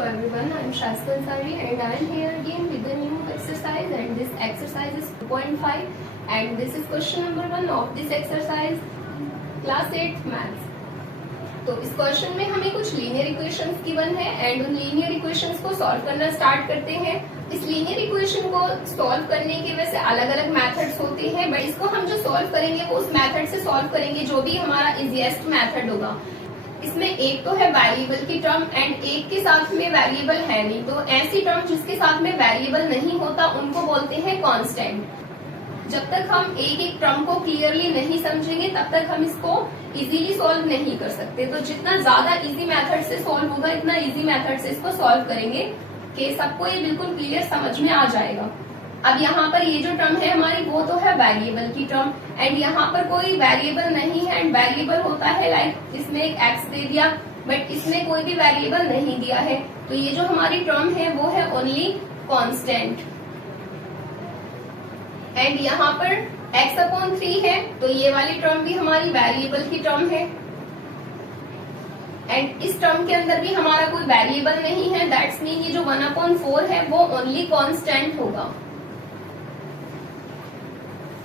Hello everyone, I am Shastra Ansari and I am here again with the new exercise, and this exercise is 2.5 and this is question number 1 of this exercise class 8 maths। तो इस question में हमें कुछ linear equations given है and उन linear equations को solve करना start करते हैं। इस लीनियर इक्वेशन को सॉल्व करने के वैसे अलग अलग मेथड्स होते हैं, बट इसको हम जो सॉल्व करेंगे वो उस मेथड से सॉल्व करेंगे जो भी हमारा इजीएस्ट मेथड होगा। इसमें एक तो है वेरिएबल की टर्म एंड एक के साथ में वेरिएबल है नहीं, तो ऐसी टर्म जिसके साथ में वेरिएबल नहीं होता उनको बोलते हैं कांस्टेंट। जब तक हम एक एक टर्म को क्लियरली नहीं समझेंगे तब तक हम इसको इजीली सॉल्व नहीं कर सकते। तो जितना ज्यादा इजी मेथड से सॉल्व होगा इतना इजी मेथड से इसको सॉल्व करेंगे कि सबको ये बिल्कुल क्लियर समझ में आ जाएगा। अब यहाँ पर ये जो टर्म है हमारी वो तो है वेरिएबल की टर्म एंड यहाँ पर कोई वेरिएबल नहीं है एंड वेरिएबल होता है लाइक इसमें एक एक्स दे दिया बट इसमें कोई भी वेरिएबल नहीं दिया है, तो ये जो हमारी टर्म है वो है ओनली कांस्टेंट। एंड यहाँ पर x/3 है तो ये वाली टर्म भी हमारी वेरिएबल की टर्म है एंड इस टर्म के अंदर भी हमारा कोई वेरिएबल नहीं है, दैट्स मीन ये जो 1/4 है वो ओनली कांस्टेंट होगा।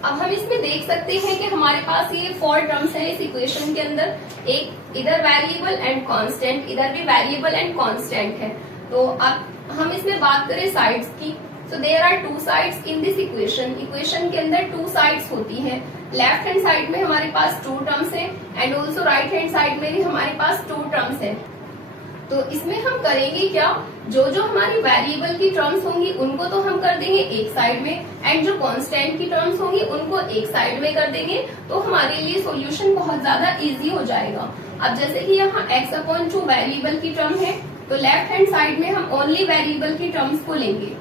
अब हम इसमें देख सकते हैं कि हमारे पास ये 4 टर्म्स हैं इस इक्वेशन के अंदर, एक इधर वेरिएबल एंड कांस्टेंट, इधर भी वेरिएबल एंड कांस्टेंट है। तो अब हम इसमें बात करें साइड्स की, so there are 2 sides in this equation. Equation के अंदर 2 साइड्स होती हैं। लेफ्ट हैंड साइड में हमारे पास 2 टर्म्स हैं and also right hand side में भी हमारे पास 2 टर्म्स हैं। तो इसमें हम करेंगे क्या, जो जो हमारी वेरिएबल की टर्म्स होंगी उनको तो हम कर देंगे एक साइड में एंड जो कांस्टेंट की टर्म्स होंगी उनको एक साइड में कर देंगे, तो हमारे लिए सॉल्यूशन बहुत ज्यादा इजी हो जाएगा। अब जैसे कि यहाँ x/2 वेरिएबल की टर्म है तो लेफ्ट हैंड साइड में हम ओनली वेरिएबल की टर्म्स को लेंगे,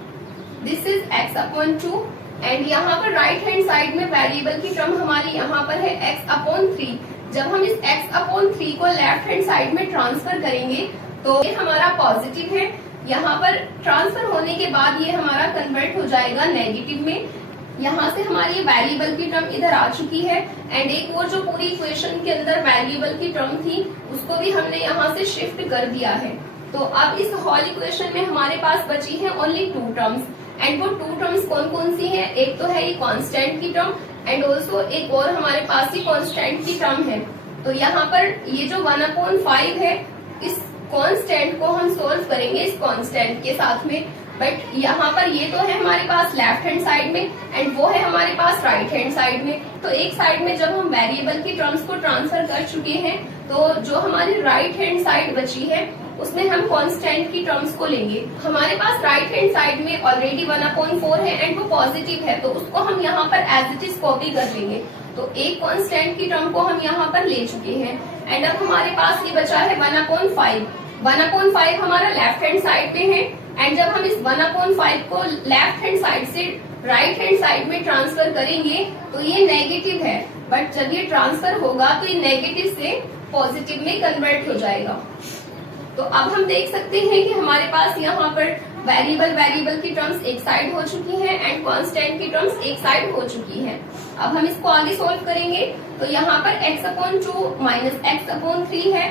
दिस इज x/2 एंड यहाँ पर राइट हैंड साइड में वेरिएबल की टर्म हमारी यहाँ पर है x/3। जब हम इस x/3 को लेफ्ट हैंड साइड में ट्रांसफर करेंगे तो ये हमारा पॉजिटिव है, यहाँ पर ट्रांसफर होने के बाद ये हमारा कन्वर्ट हो जाएगा नेगेटिव में। यहाँ से हमारी वेरिएबल की टर्म इधर आ चुकी है एंड एक और जो पूरी इक्वेशन के अंदर वेरिएबल की टर्म थी उसको भी हमने यहाँ से शिफ्ट कर दिया है। तो अब इस होल इक्वेशन में हमारे पास बची है ओनली 2 टर्म्स एंड वो 2 टर्म्स कौन कौन सी है, एक तो है ये कांस्टेंट की टर्म एंड ऑल्सो एक और हमारे पास ही कांस्टेंट की टर्म है। तो यहाँ पर ये जो 1/5 है इस कांस्टेंट को हम सोल्व करेंगे इस कांस्टेंट के साथ में, बट यहाँ पर ये तो है हमारे पास लेफ्ट हैंड साइड में एंड वो है हमारे पास राइट हैंड साइड में। तो एक साइड में जब हम वेरिएबल की टर्म्स को ट्रांसफर कर चुके हैं तो जो हमारी राइट हैंड साइड बची है उसमें हम कांस्टेंट की टर्म्स को लेंगे। हमारे पास राइट हैंड साइड में ऑलरेडी 1/4 है एंड वो पॉजिटिव है तो उसको हम यहाँ पर एज इट इज कॉपी कर लेंगे। तो एक कांस्टेंट की टर्म को हम यहाँ पर ले चुके हैं एंड अब हमारे पास ये बचा है 1/5। 1/5 हमारा लेफ्ट हैंड साइड पे है एंड जब हम इस 1/5 को लेफ्ट हैंड साइड से राइट हैंड साइड में ट्रांसफर करेंगे तो ये नेगेटिव है, बट जब ये ट्रांसफर होगा तो ये नेगेटिव से पॉजिटिव में कन्वर्ट हो जाएगा। तो अब हम देख सकते हैं कि हमारे पास यहाँ पर वेरिएबल की टर्म्स एक साइड हो चुकी हैं एंड कांस्टेंट की टर्म्स एक साइड हो चुकी हैं। अब हम इसको आगे सोल्व करेंगे तो यहाँ पर x/2 माइनस x/3 है।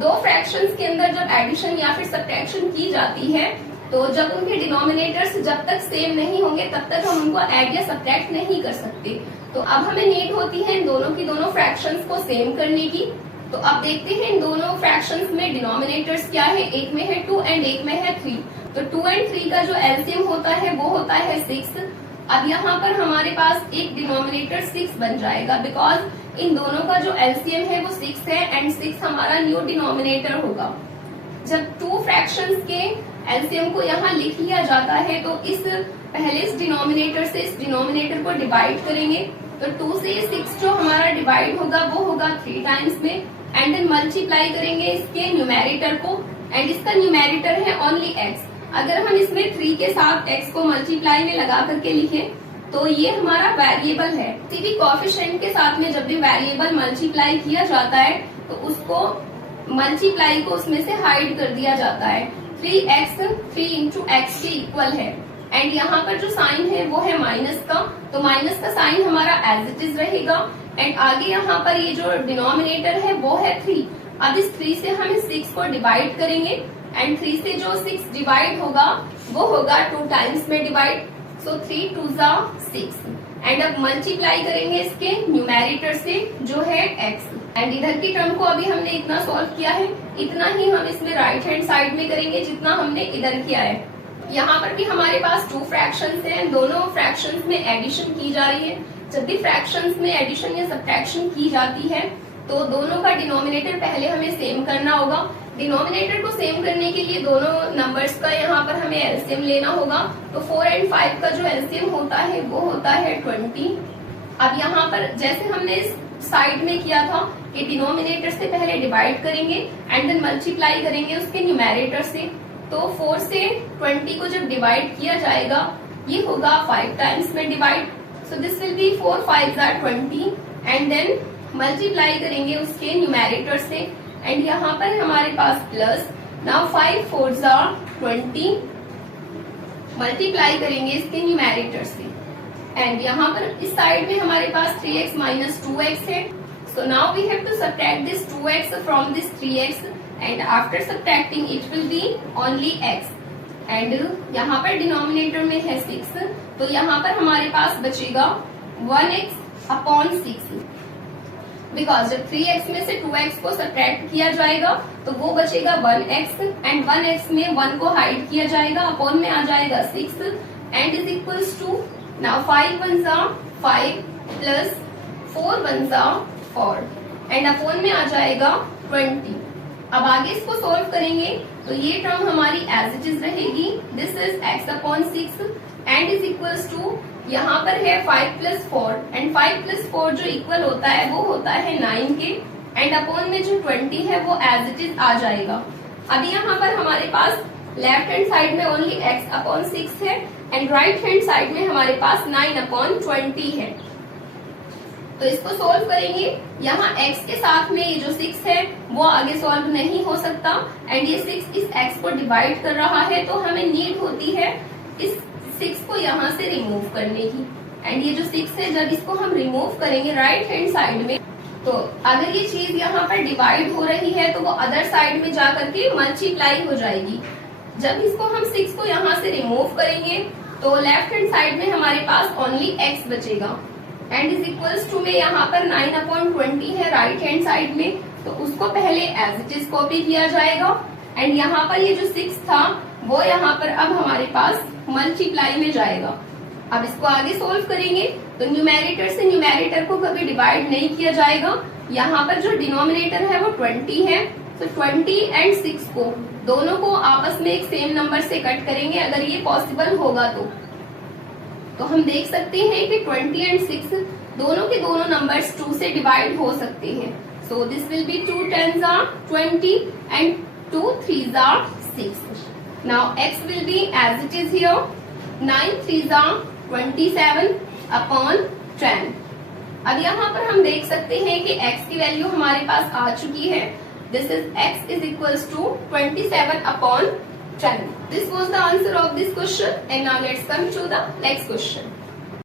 2 फ्रैक्शंस के अंदर जब एडिशन या फिर सब्ट्रैक्शन की जाती है तो जब उनके डिनोमिनेटर्स जब तक सेम नहीं होंगे तब तक हम उनको ऐड या सब्ट्रैक्ट नहीं कर सकते। तो अब हमें नीड होती है इन दोनों की दोनों फ्रैक्शंस को सेम करने की। तो अब देखते हैं इन दोनों फ्रैक्शंस में डिनोमिनेटर्स क्या है, एक में है 2 एंड एक में है 3। तो 2 एंड 3 का जो एलसीएम होता है वो होता है 6। अब यहाँ पर हमारे पास एक डिनोमिनेटर 6 बन जाएगा बिकॉज इन दोनों का जो एलसीएम है वो 6 है एंड 6 हमारा न्यू डिनोमिनेटर होगा। जब 2 फ्रैक्शंस के एलसीएम को यहाँ लिख लिया जाता है तो पहले इस डिनोमिनेटर से इस डिनोमिनेटर को डिवाइड करेंगे तो 2 से 6 जो हमारा डिवाइड होगा वो होगा 3 टाइम्स में एंड देन मल्टीप्लाई करेंगे इसके न्यूमेरेटर को एंड इसका न्यूमेरेटर है ओनली x। अगर हम इसमें 3 के साथ x को मल्टीप्लाई में लगा करके लिखें तो ये हमारा वेरिएबल है। किसी भी कोएफिशिएंट के साथ में जब भी वेरिएबल मल्टीप्लाई किया जाता है तो उसको मल्टीप्लाई को उसमें से हाइड कर दिया जाता है। 3x 3 into x के इक्वल है एंड यहाँ पर जो साइन है वो है माइनस का, तो माइनस का साइन हमारा एज इट इज रहेगा एंड आगे यहाँ पर ये जो डिनोमिनेटर है वो है 3। अब इस 3 से हम इस 6 को डिवाइड करेंगे एंड 3 से जो 6 डिवाइड होगा वो होगा 2 टाइम्स में डिवाइड, सो 3 2 जा 6। एंड अब मल्टीप्लाई करेंगे इसके न्यूमेरेटर से जो है x, एंड इधर की टर्म को अभी हमने इतना सॉल्व किया है, इतना ही हम इसमें राइट हैंड साइड में करेंगे जितना हमने इधर किया है। यहाँ पर भी हमारे पास 2 फ्रैक्शंस हैं, दोनों फ्रैक्शंस में एडिशन की जा रही है। जब भी फ्रैक्शंस में एडिशन या सब्ट्रैक्शन की जाती है तो दोनों का डिनोमिनेटर पहले हमें सेम करना होगा। डिनोमिनेटर को सेम करने के लिए दोनों नंबर्स का यहाँ पर हमें एलसीएम लेना होगा। तो 4 एंड 5 का जो एलसीएम होता है वो होता है 20। अब यहाँ पर जैसे हमने इस साइड में किया था कि डिनोमिनेटर से पहले डिवाइड करेंगे एंड देन मल्टीप्लाई करेंगे उसके न्यूमेरेटर से, तो 4 से 20 को जब डिवाइड किया जाएगा ये होगा 5 टाइम्स में divide, so this will be 4 5 are 20 and then multiply करेंगे उसके न्यूमेरेटर से एंड यहाँ पर हमारे पास प्लस, नाउ 5 4 आर 20 मल्टीप्लाई करेंगे इसके न्यूमेरेटर से एंड यहाँ पर इस साइड में हमारे पास 3x माइनस 2x है, so now we have to subtract this 2x from this 3x and after subtracting it will be only x and यहाँ पर डिनोमिनेटर में है 6, तो यहाँ पर हमारे पास बचेगा 1x अपॉन 6, बिकॉज जब 3x में से 2x को सब्ट्रैक्ट किया जाएगा तो वो बचेगा 1x एंड 1x में 1 को हाइड किया जाएगा, अपॉन में आ जाएगा 6 and is equals to, now 5 1 जा 5 प्लस 4 1 जा 4 एंड अपॉन में आ जाएगा 20। अब आगे इसको सॉल्व करेंगे तो ये टर्म हमारी एज इट इज रहेगी, this is x upon 6 and is equals to, यहाँ पर है 5 प्लस 4 एंड 5 प्लस 4 जो इक्वल होता है वो होता है 9 के एंड अपॉन में जो 20 है वो एज इट इज आ जाएगा। अभी यहाँ पर हमारे पास लेफ्ट हैंड साइड में ओनली x अपॉन 6 है एंड राइट हैंड साइड में हमारे पास 9 अपॉन 20 है। तो इसको सॉल्व करेंगे, यहाँ x के साथ में ये जो 6 है वो आगे सॉल्व नहीं हो सकता एंड ये 6 इस x को डिवाइड कर रहा है, तो हमें नीड होती है इस 6 को यहाँ से रिमूव करने की एंड ये जो 6 है जब इसको हम रिमूव करेंगे राइट हैंड साइड में, तो अगर ये चीज यहाँ पर डिवाइड हो रही है तो वो अदर साइड में जा करके मल्टीप्लाई हो जाएगी। जब इसको हम 6 को यहाँ से रिमूव करेंगे तो लेफ्ट हैंड साइड में हमारे पास ओनली x बचेगा एंड इज इक्वल्स टू में यहाँ पर 9 अपॉन 20 है राइट हैंड साइड में, तो उसको पहले एज इट इज कॉपी किया जाएगा एंड यहाँ पर ये जो 6 था वो यहाँ पर अब हमारे पास मल्टीप्लाई में जाएगा। अब इसको आगे सोल्व करेंगे तो न्यूमेरेटर से न्यूमेरेटर को कभी डिवाइड नहीं किया जाएगा, यहाँ पर जो डिनोमिनेटर है वो 20 है, तो 20 एंड 6 को दोनों को आपस में एक सेम नंबर से कट करेंगे अगर ये पॉसिबल होगा तो हम देख सकते हैं कि 20 एंड 6 दोनों के दोनों नंबर्स 2 से डिवाइड हो सकते हैं, सो this will B 2 10s are 20 and 2 3s are 6. Now x will be as it is here, 9 3s are 27 upon 10. अब यहाँ पर हम देख सकते हैं कि x की वैल्यू हमारे पास आ चुकी है, this is x is equals to 27 upon 10. This was the answer of this question and now let's come to the next question.